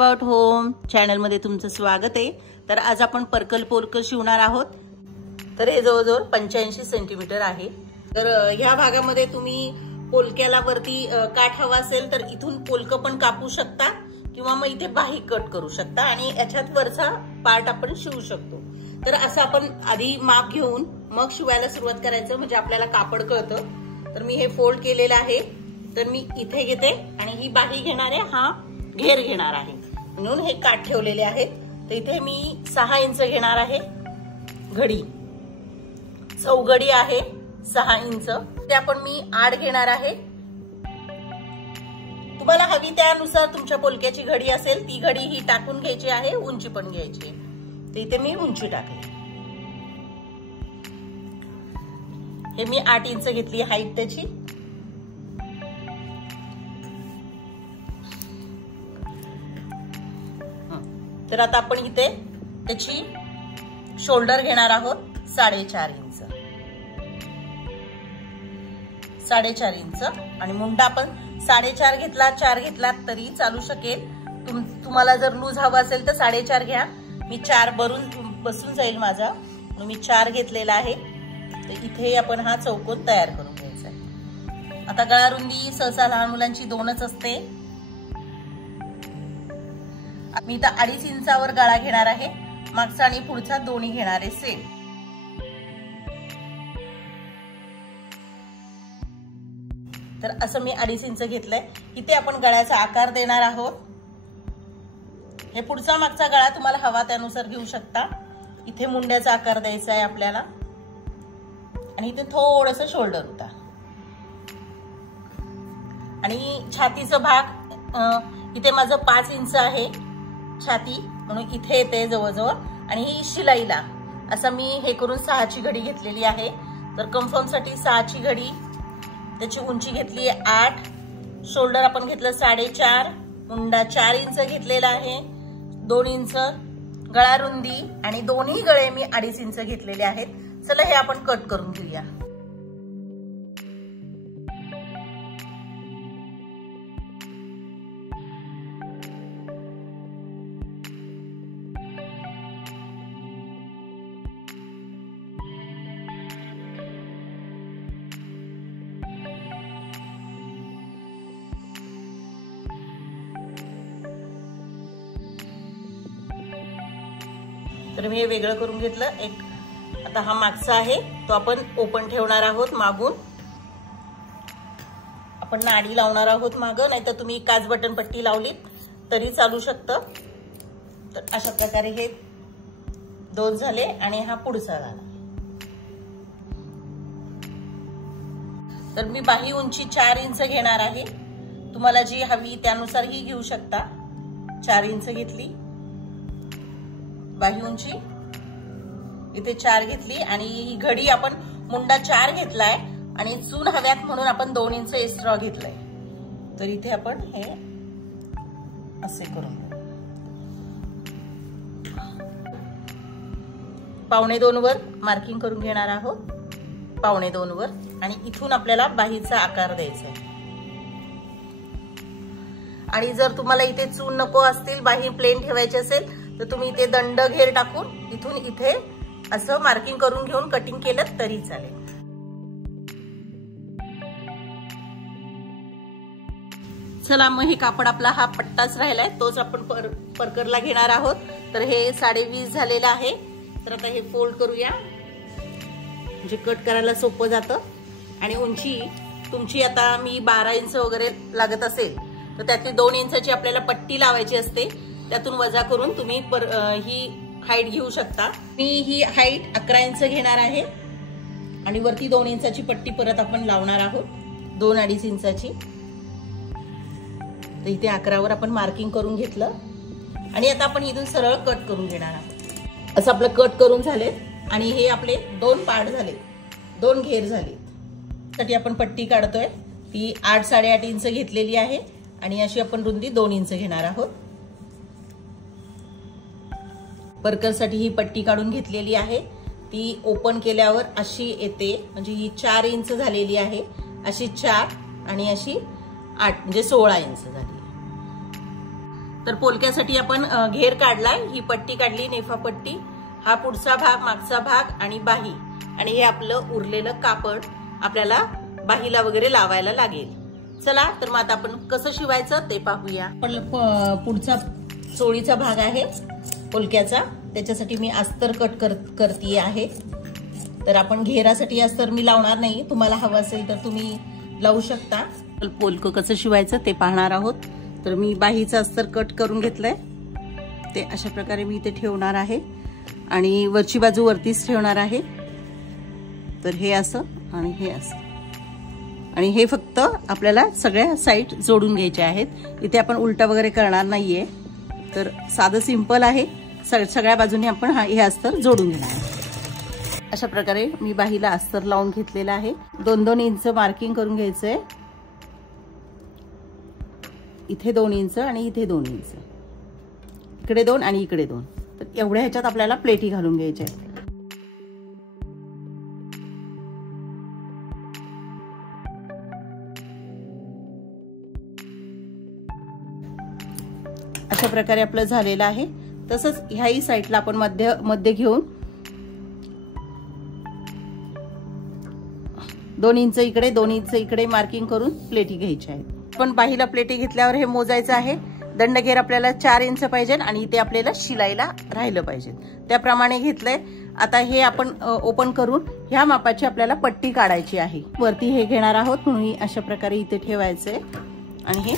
About home channel मध्ये तुमचं स्वागत आहे। तर आज आपण पर्कल पोलकर शिवणार आहोत। तर हे जवळजवळ 85 सेंटीमीटर आहे। तर ह्या भागामध्ये तुम्ही पोलक्याला वरती काठ हवा असेल तर इथून पोलक पण कापू शकता किंवा मग इथे बाही कट करू शकता आणि याच्यात वरचा पार्ट आपण शिवू शकतो। तर असं आपण आधी माप घेऊन मग शिवायला सुरुवात करायचं, म्हणजे आपल्याला कापड कळतं। तर मी हे फोल्ड केलेलं आहे, तर मी इथे घेते आणि ही बाही घेणार आहे, हा घेर घेणार आहे, म्हणून हे काठ ठेवलेले आहेत। तर इथे मी 6 इंच घेणार आहे घडी, चौघडी आहे 6 इंच, ते आपण मी 8 घेणार आहे। तुम्हाला हवी त्यानुसार तुमच्या पोलक्याची घडी असेल ती घडी ही टाकून घ्यायची आहे, उंची पण घ्यायची आहे। तर इथे मी उंची टाकली, हे मी 8 इंच घेतली हाईट त्याची। तर आता आपण इथे त्याची शोल्डर घेणार आहोत 4.5 इंच, 4.5 इंच, आणि मुंडा आपण 4.5 घेतला 4 घेतला तरी चालू शकेल। तुम्हाला जर लूज हवा असेल तर 4.5 घ्या, मी 4 बसून जाईल माझा, म्हणून मी 4 घेतलेला आहे। तर इथे आपण हा चौकोन तयार करून घ्यायचा आहे। आता गळा रुंदी सहसा लहान मुलांची 2च असते, मी इथं 2.5 इंचावर गळा घेणार आहे, मागचा आणि पुढचा दोन्ही घेणार आहे सेम। तर असं मी 2.5 इंच घेतलंय। इथे आपण गळ्याचा आकार देणार आहोत, हे पुढचा मागचा गळा तुम्हाला हवा त्यानुसार घेऊ शकता। इथे मुंड्याचा आकार द्यायचा आहे आपल्याला, आणि इथे थोडंसं शोल्डर होता, आणि छातीचा भाग इथे माझं 5 इंच आहे छाती, म्हणून इथे येते जवळजवळ, आणि ही शिलाईला असं मी हे करून 6ची घडी घेतलेली आहे। तर कन्फर्म साठी 6ची घडी, त्याची उंची घेतली आहे 8, शोल्डर आपण घेतलं 4.5, मुंडा 4 इंच घेतलेला आहे, 2 इंच गळा रुंदी, आणि दोन्ही गळे मी 2.5 इंच घेतलेले आहेत। चला हे आपण कट करून घेऊया। तर मी हे वेगळं करून घेतलं एक। आता हा मागचा आहे तो आपण ओपन ठेवणार आहोत, मागून आपण नाडी लावणार आहोत मागं, नाहीतर तुम्ही काच बटन पट्टी लावली तरी चालू शकतं। तर अशा प्रकारे हे 2 झाले, आणि हा पुढचा झाला। तर मी बाही उंची 4 इंच घेणार आहे, तुम्हाला जी हवी त्यानुसार ही घेऊ शकता। 4 इंच घेतली बाही उंची, इथे 4 घेतली, आणि ही घडी आपण मुंडा 4 घेतलाय आणि चून हव्यात म्हणून आपण 2 इंच एक्स्ट्रा घेतलाय। तर इथे आपण हे असे करून 1.25 वर मार्किंग करून घेणार आहोत, 1.25 वर, आणि इथून आपल्याला बाहीचा आकार द्यायचा आहे। आणि जर तुम्हाला इथे चून नको असतील, बाही प्लेन ठेवायची असेल, तर तुम्ही इथे दंड घेर टाकून इथून इथे असं मार्किंग करून घेऊन कटिंग केलं तरी चालेल। चला मग हे कापड आपला हा पट्टाच राहिलाय, तोच आपण पर्करला घेणार आहोत। तर हे 20.5 झालेलं आहे। तर आता हे फोल्ड करूया, म्हणजे कट करायला सोपं जातं। आणि उंची तुमची आता मी 12 इंच वगैरे लागत असेल तर त्यातली 2 इंचाची आपल्याला पट्टी लावायची असते, त्यातून वजा करून तुम्ही ही हाईट घेऊ शकता। मी ही हाईट 11 इंच घेणार आहे, आणि वरती 2 इंचाची पट्टी परत आपण लावणार आहोत, 2-2.5 इंचाची। तर इथे 11 वर आपण मार्किंग करून घेतलं, आणि आता आपण इथून सरळ कट करून घेणार आहोत। असं आपलं कट करून झाले, आणि हे आपले 2 पार्ट झाले, 2 घेर झाले। साठी आपण पट्टी काढतोय, ती 8-8.5 इंच घेतलेली आहे, आणि अशी आपण रुंदी 2 इंच घेणार आहोत। पर्कर साठी ही पट्टी काढून घेतलेली आहे, ती ओपन केल्यावर अशी येते, म्हणजे ही 4 इंच झालेली आहे, अशी 4 आणि अशी 8 म्हणजे 16 इंच झाली। तर पोलक्यासाठी आपण घेर काढलाय, ही पट्टी काढली, नेफा पट्टी, हा पुढचा भाग, मागचा भाग आणि बाही, आणि हे आपलं उरलेलं कापड आपल्याला बाहीला वगैरे लावायला लागेल. चला तर मग आता आपण कसं शिवायचं ते पाहूया. पुढचा चोळीचा भाग आहे पोलक्याचा, त्याच्यासाठी मी अस्तर कट करते आहे. तर आपण घेरासाठी अस्तर मी लावणार नाही, तुम्हाला हवं असेल तर तुम्ही लावू शकता. पोलकं कसं शिवायचं ते पाहणार आहोत. तर मी बाहीचं अस्तर कट करून घेतलंय, ते अशा प्रकारे मी इथे ठेवणार आहे आणि वरची बाजू वरतीच ठेवणार आहे. तर हे असं आणि हे असं, आणि हे फक्त आपल्याला सगळ्या साईड जोडून घ्यायचे आहेत. इथे आपण उलटा वगैरे करणार नाहीये, तर साधं सिंपल आहे. सगळ्या बाजूने आपण हे अस्तर जोडून घेणार आहे. अशा प्रकारे मी बाहीला अस्तर लावून घेतलेला आहे. 2-2 इंच मार्किंग करून घ्यायचंय. इथे 2 इंच आणि इथे 2 इंच, इकडे 2 आणि इकडे 2. तर एवढ्या ह्याच्यात आपल्याला प्लेटी घालून घ्यायच्या आहेत. अशा प्रकारे आपलं झालेलं आहे. तसंच ह्याही साईडला आपण मध्ये घेऊन 2 इंच इकडे 2 इंच इकडे मार्किंग करून प्लेटी घ्यायच्या आहेत. पण बाहीला प्लेटी घेतल्यावर हे मोजायचं आहे. दंडघेर आपल्याला 4 इंच पाहिजे आणि इथे आपल्याला शिलाईला राहिलं पाहिजे, त्याप्रमाणे घेतलंय. आता हे आपण ओपन करून ह्या मापाची आपल्याला पट्टी काढायची आहे. वरती हे घेणार आहोत, म्हणून अशा प्रकारे इथे ठेवायचंय आणि हे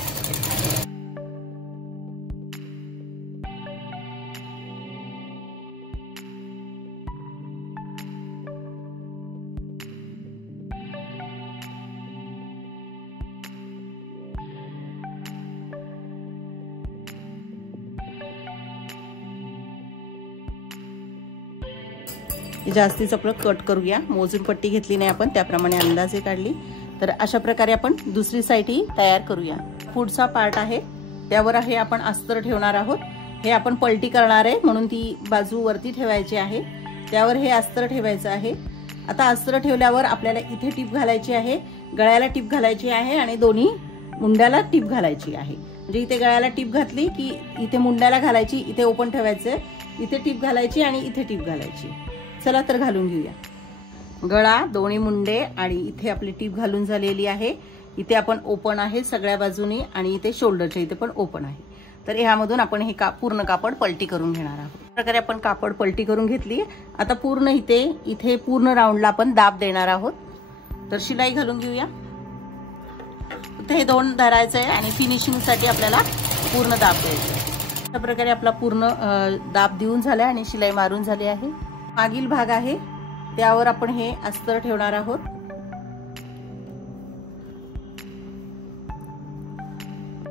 जास्तीच आपलं कट करूया. मोजून पट्टी घेतली नाही आपण, त्याप्रमाणे अंदाजे काढली. तर अशा प्रकारे आपण दुसरी साईडही तयार करूया. पुढचा पार्ट आहे त्यावर हे आपण अस्तर ठेवणार आहोत. हे आपण पलटी करणार आहे म्हणून ती बाजू वरती ठेवायची आहे. त्यावर हे अस्तर ठेवायचं आहे. आता अस्तर ठेवल्यावर आपल्याला इथे टीप घालायची आहे, गळ्याला टीप घालायची आहे आणि दोन्ही मुंड्याला टीप घालायची आहे. म्हणजे इथे गळ्याला टीप घातली की इथे मुंड्याला घालायची, इथे ओपन ठेवायचं, इथे टीप घालायची आणि इथे टीप घालायची. चला तर घालून घेऊया. गळा, दोन्ही मुंडे आणि इथे आपली टीप घालून झालेली आहे. इथे आपण ओपन आहे सगळ्या बाजूनी आणि इथे शोल्डरच्या इथे पण ओपन आहे. तर ह्यामधून आपण हे पूर्ण कापड पलटी करून घेणार आहोत. अशा प्रकारे आपण कापड पलटी करून घेतली. आता पूर्ण इथे पूर्ण राऊंडला आपण दाब देणार आहोत. तर शिलाई घालून घेऊया. हे 2 धरायचं आहे आणि फिनिशिंग साठी आपल्याला पूर्ण दाब द्यायचा आहे. अशा प्रकारे आपला पूर्ण दाब देऊन झालाय आणि शिलाई मारून झाली आहे. मागील भाग आहे त्यावर आपण हे अस्तर ठेवणार आहोत.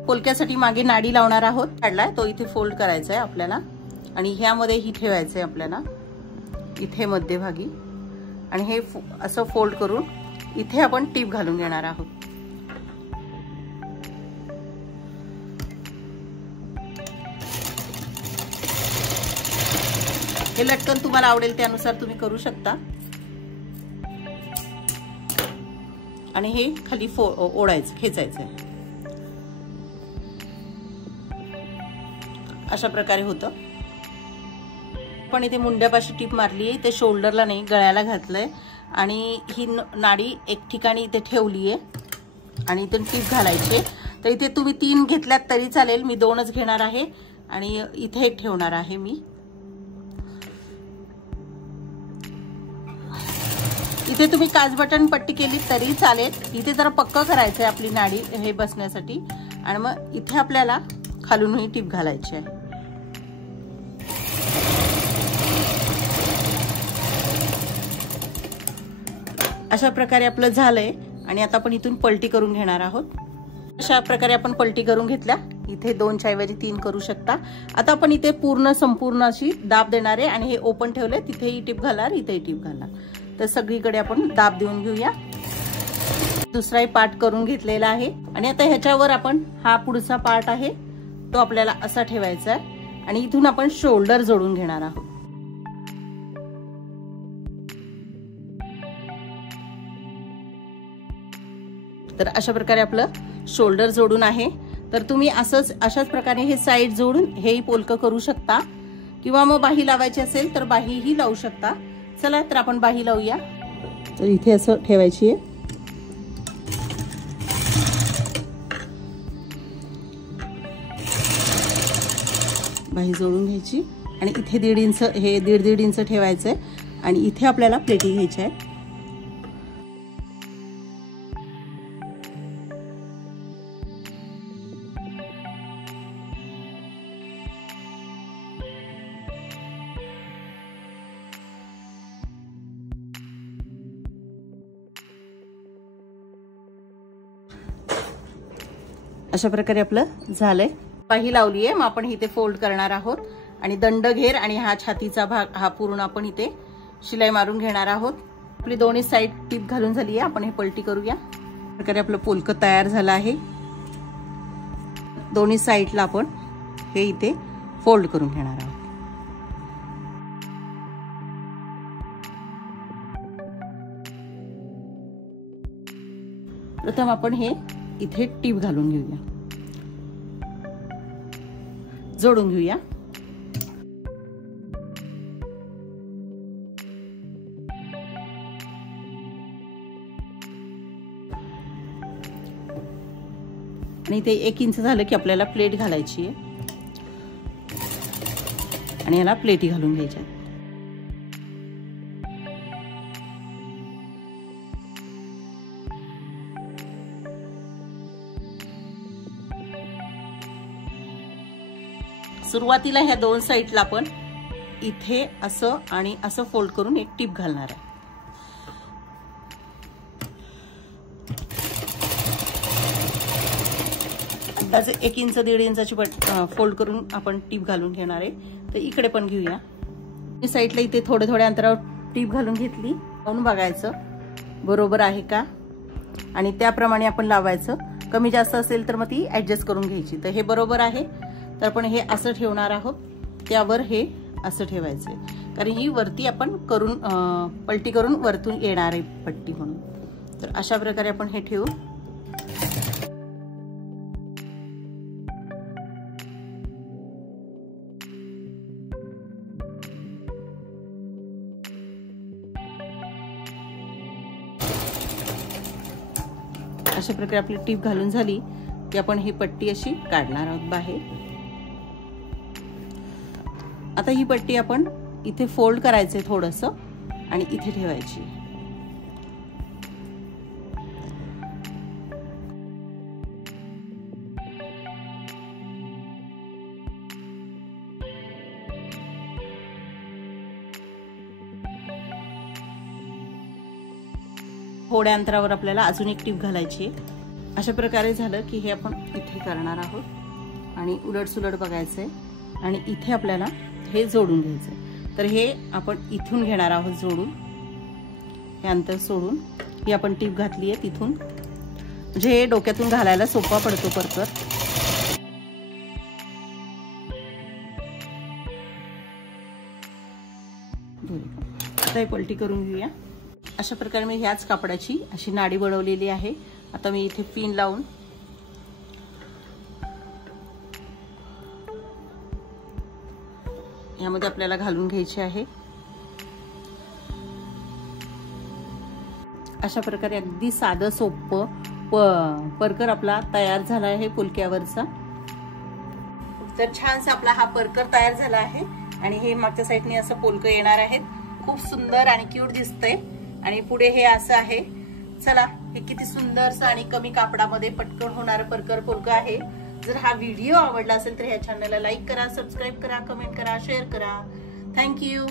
पोलक्यासाठी मागे नाडी लावणार आहोत. काढलाय तो इथे फोल्ड करायचा आहे आपल्याला आणि ह्यामध्ये ही ठेवायचं आहे आपल्याला इथे मध्यभागी, आणि हे असं फोल्ड करून इथे आपण टीप घालून घेणार आहोत. हे लटकन तुम्हाला आवडेल त्यानुसार तुम्ही करू शकता. आणि हे खाली ओढायचं, खेचायचं. अशा प्रकारे होतं. पण इथे मुंड्यापाशी टीप मारली आहे, ते शोल्डरला नाही गळ्याला घातलंय आणि ही नाडी एक ठिकाणी इथे ठेवली आहे आणि इथे टीप घालायची. तर इथे तुम्ही 3 घेतल्यात तरी चालेल, मी 2च घेणार आहे आणि इथे एक ठेवणार आहे मी. इथे तुम्ही काच बटन पट्टी केली तरी चालेल. इथे जरा पक्का करायचंय आपली नाडी हे बसण्यासाठी आणि मग इथे आपल्याला खालून ही टीप घालायची आहे. अशा प्रकारे आपलं झालंय आणि आता आपण इथून पलटी करून घेणार आहोत. अशा प्रकारे आपण पलटी करून घेतल्या. इथे 2च्या ऐवजी 3 करू शकता. आता आपण इथे संपूर्ण अशी दाब देणार आहे आणि हे ओपन ठेवले, तिथेही टीप घालणार, इथेही टीप घालणार. तर सगळीकडे आपण दाब देऊन घेऊया. दुसराही पार्ट करून घेतलेला आहे आणि आता ह्याच्यावर आपण हा पुढचा पार्ट आहे तो आपल्याला असा ठेवायचा आहे आणि इथून आपण शोल्डर जोडून घेणार आहोत. तर अशा प्रकारे आपलं शोल्डर जोडून आहे. तर तुम्ही अशाच प्रकारे हे साईड जोडून हेही पोलकं करू शकता, किंवा मग बाही लावायची असेल तर बाहीही लावू शकता. चला तर आपण बाही लावूया. तर इथे असं ठेवायची आहे. बाही जोडून घ्यायची आणि इथे 1.5 इंच, हे 1.5 इंच ठेवायचंय आणि इथे आपल्याला प्लेटी घ्यायची आहे. अशा प्रकारे आपलं झालंय. बाही लावली आहे. मग आपण इथे फोल्ड करणार आहोत आणि दंड घेर आणि हा छातीचा भाग हा पूर्ण आपण इथे शिलाई मारून घेणार आहोत. आपली दोन्ही साईड टीप घालून झाली आहे. आपण हे पलटी करूया. प्रकारे आपलं पोलकं तयार झालं आहे. दोन्ही साईडला आपण हे इथे फोल्ड करून घेणार आहोत. प्रथम आपण हे इथे टीप घालून घेऊया, जोडून घेऊया. आणि ते 1 इंच झालं की आपल्याला प्लेट घालायची आहे आणि याला प्लेटी घालून घ्यायच्या. सुरुवातीला ह्या 2 साईडला आपण इथे असं आणि असं फोल्ड करून एक टीप घालणार आहे. अंदाजे 1 इंच 1.5 इंचाची फोल्ड करून आपण टीप घालून घेणार आहे. तर इकडे पण घेऊया. साईडला इथे थोड्या अंतरावर टीप घालून घेतली. लावून बघायचं बरोबर आहे का आणि त्याप्रमाणे आपण लावायचं. कमी जास्त असेल तर मग ती ऍडजस्ट करून घ्यायची. तर हे बरोबर आहे. तर आपण हे असं ठेवणार आहोत. त्यावर हे असं ठेवायचंय, कारण ही वरती आपण करून पलटी करून वरतून येणार आहे पट्टी म्हणून. तर अशा प्रकारे आपण हे ठेवू. अशा प्रकारे आपली टीप घालून झाली की आपण ही पट्टी अशी काढणार आहोत बाहेर. आता ही पट्टी आपण इथे फोल्ड करायचंय थोडंसं आणि इथे ठेवायची. थोड्या अंतरावर आपल्याला अजून एक टीप घालायची. अशा प्रकारे झालं की हे आपण इथे करणार आहोत आणि उलट सुलट बघायचंय आणि इथे आपल्याला हे जोडून घ्यायचंय. तर हे आपण इथून घेणार आहोत जोडून. हे अंतर सोडून ही आपण टीप घातली आहे तिथून, म्हणजे हे डोक्यातून घालायला सोपा पडतो परकर. आता हे पलटी करून घेऊया. अशा प्रकारे मी ह्याच कापडाची अशी नाडी बनवलेली आहे. आता मी इथे पिन लावून यामध्ये आपल्याला घालून घ्यायची आहे. अशा प्रकारे अगदी साधं सोपं परकर आपला तयार झाला आहे पोलक्यावरचा. तर छानसा आपला हा परकर तयार झाला आहे आणि हे मागच्या साईडने असं पोलकं येणार आहेत. खूप सुंदर आणि क्यूट दिसतंय आणि पुढे हे असं आहे. चला, हे किती सुंदरसं आणि कमी कापडामध्ये पटकन होणारं परकर पोलकं आहे. जर हा व्हिडिओ आवडला असेल तर ह्या चॅनलला लाईक करा, सबस्क्राईब करा, कमेंट करा, शेअर करा. थँक्यू.